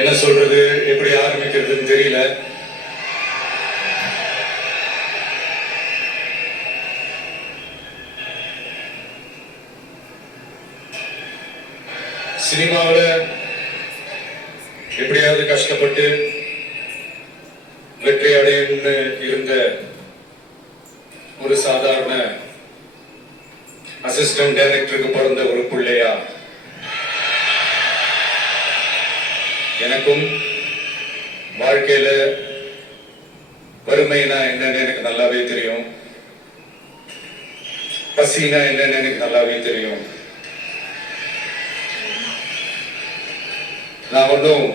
என்ன சொல்றது, எப்படி ஆரம்பிக்கிறதுன்னு தெரியல. சினிமாவில் எப்படியாவது கஷ்டப்பட்டு வெற்றி அடையணும்னு இருந்த ஒரு சாதாரண அசிஸ்டன்ட் டைரக்டருக்கு பிறந்த ஒரு பிள்ளையா எனக்கும் வாழ்க்கையில வறுமைனா என்னன்னு எனக்கு நல்லாவே தெரியும், பசினா என்னன்னு எனக்கு நல்லாவே தெரியும். நான் ஒன்றும்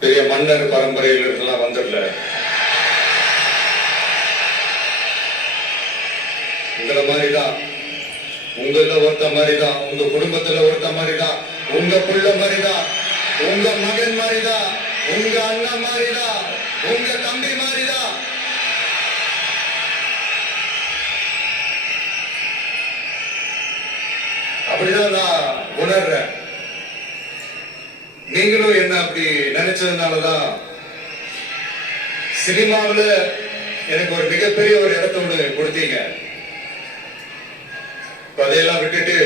பெரிய மன்னர் பரம்பரையில் இருந்தெல்லாம் வந்துடல. உங்களை மாதிரிதான், உங்கள ஒருத்த மாதிரிதான், உங்க குடும்பத்துல ஒருத்த மாதிரிதான், உங்க புள்ள மாதிரிதான், உங்க மகன் மாதிரிதான், உங்க அண்ணன் மாதிரிதான், உங்க தம்பி மாதிரிதான். அப்படிதான் நான் உணர்றேன். நீங்களும் என்ன அப்படி நினைச்சதுனாலதான் சினிமாவில் எனக்கு ஒரு மிகப்பெரிய ஒரு இடத்த ஒண்ணு கொடுத்தீங்க. அதையெல்லாம் விட்டுட்டு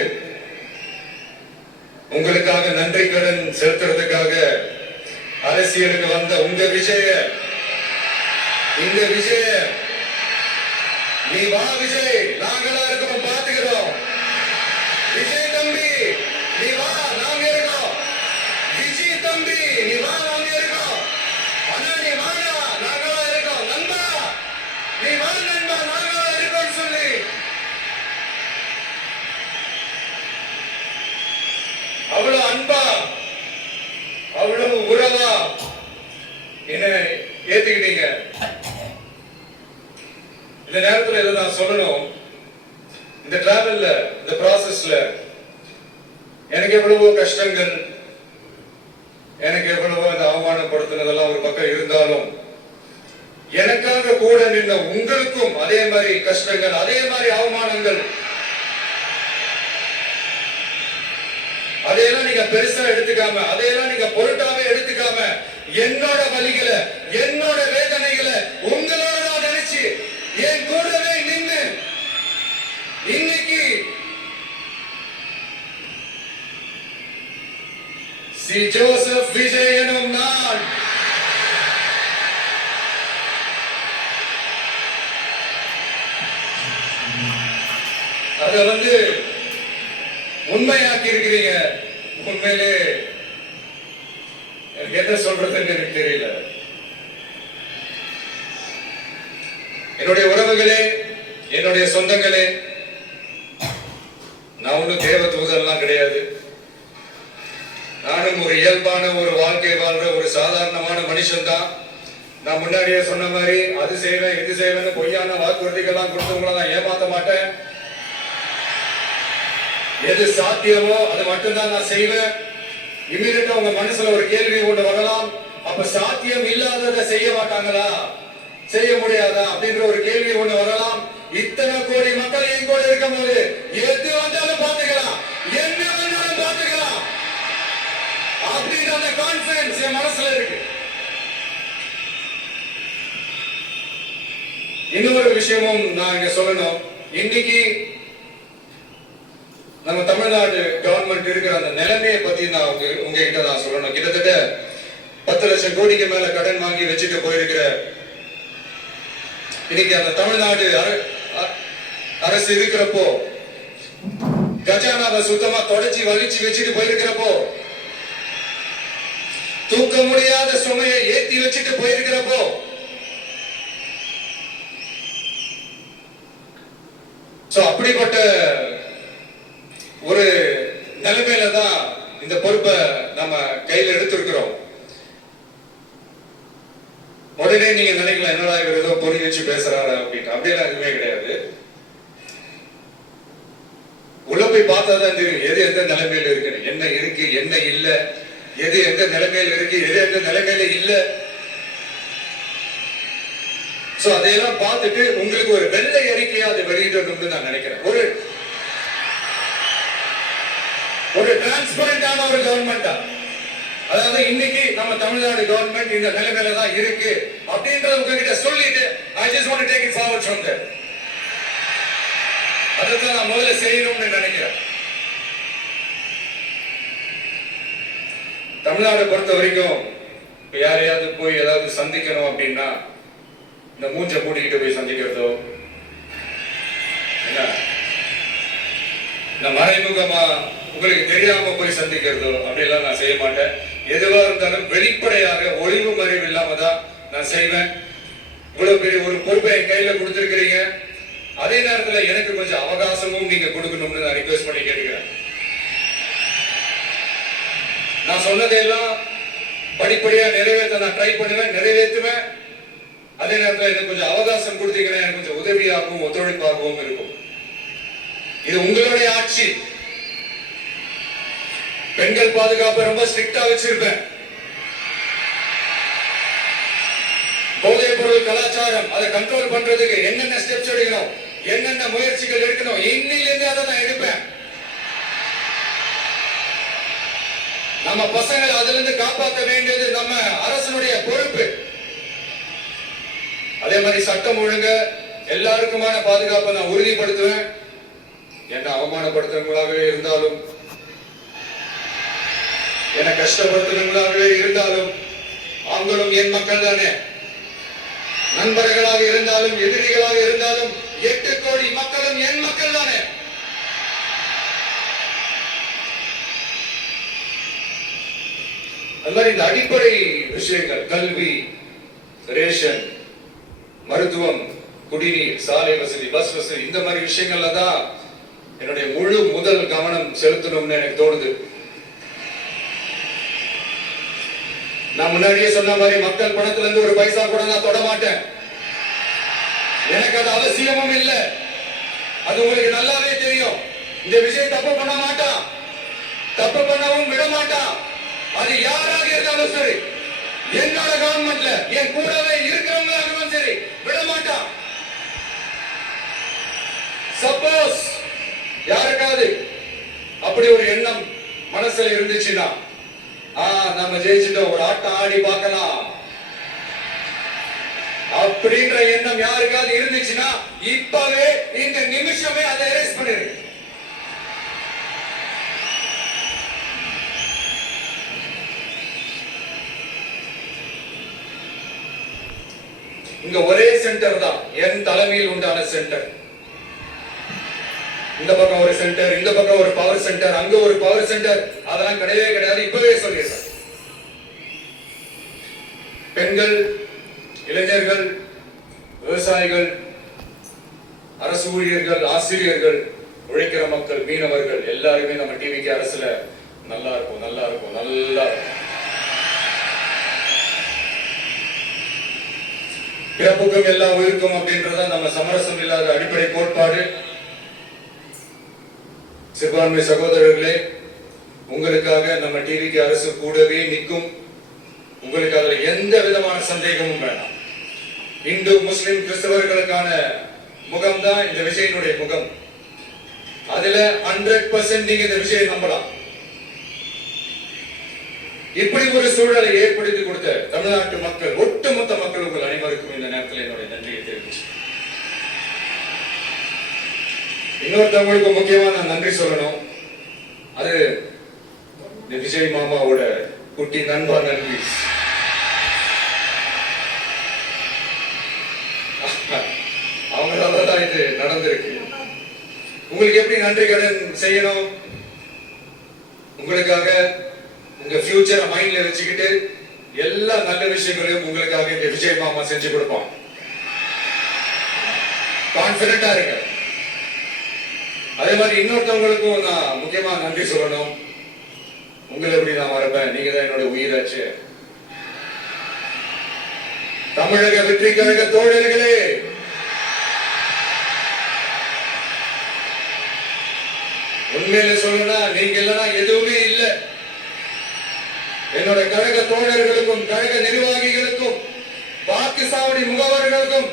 உங்களுக்காக நன்றி கடன் செலுத்துறதுக்காக அரசியலுக்கு வந்த உங்க விஜய, இந்த விஜய, நீ வா விஜய், நாங்களா இருக்கோம், பாத்துக்கிறோம். விஜய் தம்பி நீ வா, நாங்க இருக்கோம். விஜய் தம்பி நீ வா, நாங்க இருக்கோம். அண்ணா நீ வாடா, நாங்களா இருக்கோம். நண்பா நீ வா, நண்பா நாங்களா இருக்கோம் சொல்லி அவ்வளவு அன்பா, அவ்வளவு உறவா என்ன ஏத்துக்கிட்டீங்க. இந்த நேரத்தில் இதை நான் சொல்லணும். இந்த டிராவல்ல, இந்த ப்ராசஸ்ல எனக்கு எவ்வளவோ கஷ்டங்கள், எனக்கு எவ்வளவோ அந்த அவமானப்படுத்தினதெல்லாம் ஒரு பக்கம் இருந்தாலும், எனக்காக கூட நின்ற உங்களுக்கும் அதே மாதிரி கஷ்டங்கள், அதே மாதிரி அவமானங்கள், அதையெல்லாம் நீங்க பெருசா எடுத்துக்காம, அதையெல்லாம் நீங்க பொருட்டாவே எடுத்துக்காம, என்னோட வலிகளை, என்னோட வேதனைகளை உங்களோட நான் நினைச்சு என் கூடவே நின்று இன்னைக்கு சி ஜோசப் விஜய் எனும் நான் அதை உண்மையாக்கி இருக்கிறீங்க. உண்மையிலே என்ன சொல்றதுன்னு எனக்கு தெரியல. என்னுடைய உறவுகளே, என்னுடைய சொந்தங்களே, நான் ஒன்றும் தேவ தூதரெல்லாம் கிடையாது. நானும் ஒரு இயல்பான ஒரு வாழ்க்கை வாழ்ற ஒரு சாதாரணமான மனுஷன் தான். நான் முன்னாடியே சொன்ன மாதிரி அது செய்வேன் இது செய்வேன்னு பொய்யான வாக்குறுதிகள்லாம் கொடுத்தவங்கள நான் ஏமாத்த மாட்டேன். எது சாத்தியமோ அது மட்டும்தான் நான் செய்வேன். இமீடியட்டா உங்க மனசுல ஒரு கேள்வி கொண்டு வரலாம், அப்ப சாத்தியம் இல்லாததை செய்ய மாட்டாங்களா, செய்ய முடியாதா அப்படின்ற ஒரு கேள்வி ஒண்ணு வரலாம். இத்தனை கோடி மக்கள் என் கூட இருக்கும் போது எது வந்தாலும் பாத்துக்கலாம், என்ன வந்தாலும் பாத்துக்கலாம் அப்படின்ற அந்த கான்பிடன்ஸ் என் மனசுல இருக்கு. இன்னொரு விஷயமும் நான் இங்க சொல்லணும். இன்னைக்கு நம்ம தமிழ்நாடு கவர்மெண்ட் இருக்கிற அந்த நிலைமையை பத்தி நான் உங்ககிட்ட நான் சொல்லணும். கிட்டத்தட்ட 10 லட்சம் கோடிக்கு மேல கடன் வாங்கி வச்சுட்டு போயிருக்கிற இன்னைக்கு அந்த தமிழ்நாடு அரசு இருக்கிறப்போ, கஜானாவை சுத்தமா தொடச்சி வலிச்சு வச்சுட்டு போயிருக்கிறப்போ, தூக்க முடியாத சுமையை ஏத்தி வச்சுட்டு போயிருக்கிறப்போ, அப்படிப்பட்ட ஒரு நிலைமையில தான் இந்த பொறுப்பை நம்ம கையில் எடுத்திருக்கிறோம். உடனே நீங்க நினைக்கலாம், என்னடா இவர் ஏதோ பொறி வச்சு பேசுறாரு அப்படின்னு. அப்படியெல்லாம் எதுவுமே கிடையாது. உள்ள போய் பார்த்தாதான் தெரியும் எது எந்த நிலைமையில இருக்கு, என்ன இருக்கு என்ன இல்ல, எது எந்த நிலைமையில இருக்கு எது எந்த நிலைமையில இல்ல. சோ அதையெல்லாம் பார்த்துட்டு உங்களுக்கு ஒரு வெள்ளை அறிக்கையா அதை வெளியிடணும்னு நான் நினைக்கிறேன். ஒரு டிரான்ஸ்பரண்டான ஒரு கவர்மெண்டா அதாவது இன்னைக்கு நம்ம தமிழ்நாடு கவர்மெண்ட் இந்த நிலைமையில தான் இருக்கு அப்படின்றத உங்ககிட்ட சொல்லிட்டு I just want to take it forward from there. அதுதான் நான் முதல்ல செய்யணும்னு நினைக்கிறேன். தமிழ்நாடு பொறுத்த வரைக்கும் யாரையாவது போய் ஏதாவது சந்திக்கணும் அப்படின்னா இந்த மூஞ்ச மூடிக்கிட்டு போய் சந்திக்கிறதோ என்ன இந்த மறைமுகமா உங்களுக்கு தெரியாம போய் சந்திக்கிறதோ அப்படிலாம் நான் செய்ய மாட்டேன். எதுவா இருந்தாலும் வெளிப்படையாக ஒளிவு மறைவு இல்லாம தான் நான் செய்வேன். இவ்வளவு பெரிய ஒரு பொறுப்பை என் கையில கொடுத்திருக்கிறீங்க. அதே நேரத்துல எனக்கு கொஞ்சம் அவகாசமும் நீங்க கொடுக்கணும்னு நான் ரிக்வெஸ்ட் பண்ணி கேட்கிறேன். நான் சொன்னதையெல்லாம் படிப்படியா நிறைவேற்ற நான் ட்ரை பண்ணுவேன், நிறைவேற்றுவேன். அதே நேரத்தில் எனக்கு கொஞ்சம் அவகாசம் கொடுத்தீங்கன்னா எனக்கு கொஞ்சம் உதவியாகவும் ஒத்துழைப்பாகவும் இருக்கும். இது உங்களுடைய ஆட்சி. பெண்கள் பாதுகாப்பை ரொம்ப ஸ்ட்ரிக்டா வச்சிருப்பேன். போதைப் பொருள் கலாச்சாரம் அதை கண்ட்ரோல் பண்றதுக்கு என்னென்ன ஸ்டெப்ஸ் எடுக்கணும், என்னென்ன முயற்சிகள் எடுக்கணும், இன்னிலிருந்து அதை நான் எடுப்பேன். நம்ம பசங்களை அதுல இருந்து காப்பாற்ற வேண்டியது நம்ம அரசனுடைய பொறுப்பு. அதே மாதிரி சட்டம் ஒழுங்கு எல்லாருக்குமான பாதுகாப்பை நான் உறுதிப்படுத்துவேன். என்ன அவமானப்படுத்துறவங்களாகவே இருந்தாலும், என்ன கஷ்டப்படுத்துறவங்களாகவே இருந்தாலும், அவங்களும் என் மக்கள் தானே. நண்பர்களாக இருந்தாலும் எதிரிகளாக இருந்தாலும் 8 கோடி மக்களும் என் மக்கள் தானே. அது மாதிரி இந்த அடிப்படை விஷயங்கள், கல்வி, ரேஷன், மருத்துவம், குடிநீர், சாலை வசதி, பஸ் வசதி, இந்த மாதிரி விஷயங்கள்ல தான் என்னுடைய முழு முதல் கவனம் செலுத்தணும்னு எனக்கு தோணுது. நான் முன்னாடியே சொன்ன மாதிரி மக்கள் பணத்துல இருந்து ஒரு பைசா கூட நான் தொட மாட்டேன். எனக்கு அது அவசியமும் இல்லை. அது உங்களுக்கு நல்லாவே தெரியும். இந்த விஷயம் தப்பு பண்ண மாட்டான், தப்பு பண்ணவும் விட மாட்டான். அது யாராக இருந்தாலும் சரி, என்னோட கவர்மெண்ட்ல என் கூடவே இருக்கிறவங்களாகவும் சரி விட மாட்டான். சப்போஸ் யாருக்காவது அப்படி ஒரு எண்ணம் மனசுல இருந்துச்சுன்னா, நம்ம ஜெயிச்சுட்டோம், ஒரு ஆட்டம் ஆடி பார்க்கலாம் அப்படின்ற எண்ணம் யாருக்காவது இருந்துச்சுன்னா இப்பவே இந்த நிமிஷமே அதை எரேஸ் பண்ணிரு. இங்க ஒரே சென்டர் தான், என் தலைமையில் உண்டான சென்டர். இந்த பக்கம் ஒரு சென்டர், இந்த பக்கம் ஒரு பவர் சென்டர், அங்க ஒரு பவர் சென்டர், அதெல்லாம் கிடையவே கிடையாது. இப்பவே சொல்லிடுறேன். பெண்கள், இளைஞர்கள், விவசாயிகள், அரசு ஊழியர்கள், ஆசிரியர்கள், உழைக்கிற மக்கள், மீனவர்கள் எல்லாருமே நம்ம டிவிக்கு அரசுல நல்லா இருக்கும், நல்லா இருக்கும், நல்லா இருக்கும். பிறப்புக்கும் எல்லா உயிருக்கும் அப்படின்றத நம்ம சமரசம் இல்லாத அடிப்படை கோட்பாடு. சிறுபான்மை சகோதரர்களே, உங்களுக்காக நம்ம டிவிக்கு அரசு கூடவே நிற்கும். உங்களுக்கு அதுல எந்த விதமான சந்தேகமும் வேண்டாம். இந்து, முஸ்லிம், கிறிஸ்தவர்களுக்கான முகம் தான் இந்த விஷயத்தினுடைய முகம். அதுல 100% நீங்க இந்த விஷயம் நம்பலாம். இப்படி ஒரு சூழலை ஏற்படுத்தி கொடுத்த தமிழ்நாட்டு மக்கள், ஒட்டுமொத்த மக்கள், உங்கள் அனைவருக்கும் இந்த நேரத்தில் என்னுடைய நன்றியை தெரிவிச்சு, இன்னொருத்தவங்களுக்கு முக்கியமா நான் நன்றி சொல்லணும். அது இந்த விஜய் மாமாவோட குட்டி நண்பா நன்றி. அவங்களாலதான் இது நடந்திருக்கு. உங்களுக்கு எப்படி நன்றி கடன் செய்யணும்? உங்களுக்காக உங்க ஃபியூச்சரை மைண்ட்ல வச்சுக்கிட்டு எல்லா நல்ல விஷயங்களையும் உங்களுக்காக இந்த விஜய் மாமா செஞ்சு கொடுப்பான். கான்பிடண்டா இருங்க. அதே மாதிரி இன்னொருத்தவங்களுக்கும் நான் முக்கியமா நன்றி சொல்லணும். உங்களை எப்படி நான் வரப்பேன், நீங்க தான் என்னோட உயிராச்சு. தமிழக வெற்றி கழக தோழர்களே, உண்மையில சொல்லணும்னா நீங்க இல்லைன்னா எதுவுமே இல்லை. என்னோட கழக தோழர்களுக்கும், கழக நிர்வாகிகளுக்கும், வாக்கு சாவடி முகவர்களுக்கும்,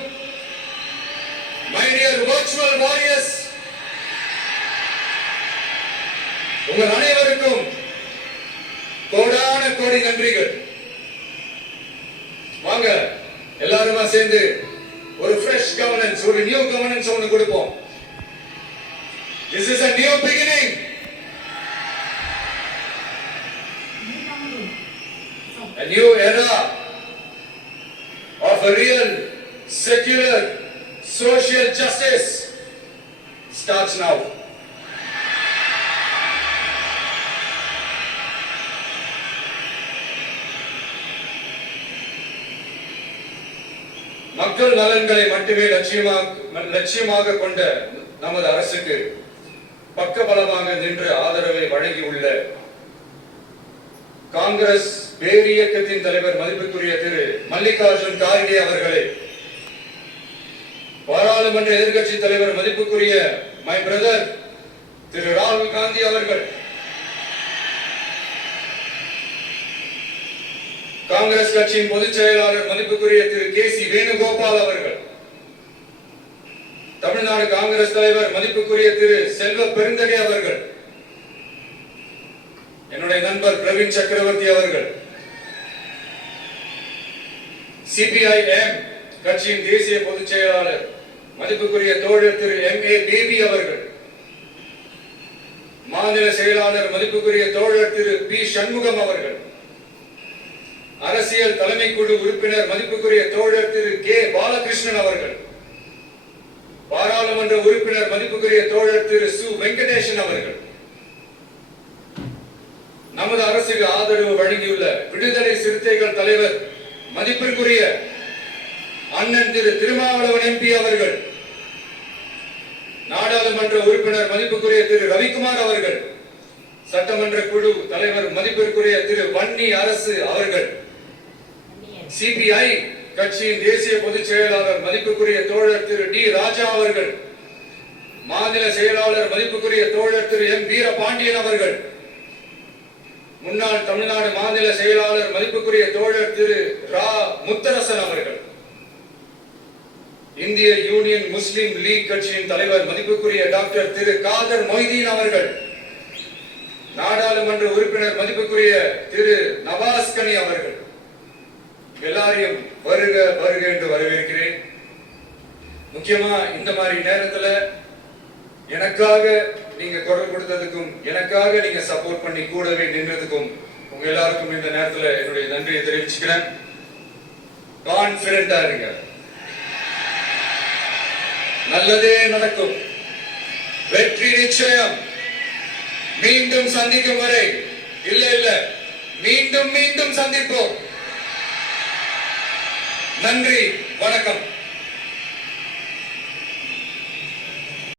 மை டியர் வர்ச்சுவல் வாரியர்ஸ், உங்கள் அனைவருக்கும் கோடான கோடி நன்றிகள். வாங்க எல்லாருமா சேர்ந்து ஒரு fresh governance, ஒரு new governance ஒன்னு கொடுப்போம். This is a new beginning. A new era of a real secular social justice starts now. மக்கள் நலன்களை மட்டுமே லட்சியமாக கொண்ட நமது அரசுக்கு பக்கபலமாக நின்று ஆதரவை வழங்கியுள்ள காங்கிரஸ் பேரியக்கத்தின் தலைவர் மதிப்புக்குரிய திரு மல்லிகார்ஜுன் கார்கே அவர்களே, பாராளுமன்ற எதிர்க்கட்சி தலைவர் மதிப்புக்குரிய மை பிரதர் திரு ராகுல் காந்தி அவர்கள், காங்கிரஸ் கட்சியின் பொதுச் செயலாளர் மதிப்புக்குரிய திரு கே.சி. வேணுகோபால் அவர்கள், தமிழ்நாடு காங்கிரஸ் தலைவர் மதிப்புக்குரிய திரு செல்வ பெருந்தகை அவர்கள், என்னுடைய நண்பர் பிரவீன் சக்கரவர்த்தி அவர்கள், சிபிஐஎம் கட்சியின் தேசிய பொதுச் செயலாளர் மதிப்புக்குரிய தோழர் திரு M.A. பேபி அவர்கள், மாநில செயலாளர் மதிப்புக்குரிய தோழர் திரு பி. சண்முகம் அவர்கள், அரசியல் தலைமை குழு உறுப்பினர் மதிப்புக்குரிய தோழர் திரு கே. பாலகிருஷ்ணன் அவர்கள், பாராளுமன்ற உறுப்பினர் மதிப்புக்குரிய தோழர் திரு சு. வெங்கடேசன் அவர்கள், நமது அரசுக்கு ஆதரவு வழங்கியுள்ள விடுதலை சிறுத்தைகள் தலைவர் மதிப்பிற்குரிய அண்ணன் திரு திருமாவளவன் MP அவர்கள், நாடாளுமன்ற உறுப்பினர் மதிப்புக்குரிய திரு ரவிக்குமார் அவர்கள், சட்டமன்ற குழு தலைவர் மதிப்பிற்குரிய திரு வன்னி அரசு அவர்கள், சிபிஐ கட்சியின் தேசிய பொதுச் செயலாளர் மதிப்புக்குரிய தோழர் திரு டி. ராஜா அவர்கள், மாநில செயலாளர் மதிப்புக்குரிய தோழர் திரு எம். வீரபாண்டியன் அவர்கள், முன்னாள் தமிழ்நாடு மாநில செயலாளர் மதிப்புக்குரிய தோழர் திரு ரா. முத்தரசன் அவர்கள், இந்திய யூனியன் முஸ்லிம் லீக் கட்சியின் தலைவர் மதிப்புக்குரிய டாக்டர் திரு காதர் மொய்தீன் அவர்கள், நாடாளுமன்ற உறுப்பினர் மதிப்புக்குரிய திரு நவாஸ் கனி அவர்கள், எல்லாரையும் வருக வருக என்று வரவேற்கிறேன். முக்கியமா இந்த மாதிரி நேரத்துல எனக்காக நீங்க குரல் கொடுத்ததுக்கும், எனக்காக நீங்க சப்போர்ட் பண்ணி கூடவே நின்றதுக்கும் உங்க எல்லாருக்கும் இந்த நேரத்துல என்னுடைய நன்றியை தெரிவிச்சுக்கிறேன். கான்பிடென்டா இருங்க, நல்லதே நடக்கும், வெற்றி நிச்சயம். மீண்டும் சந்திக்கும் வரை இல்ல மீண்டும் மீண்டும் சந்திப்போம். நன்றி, வணக்கம்.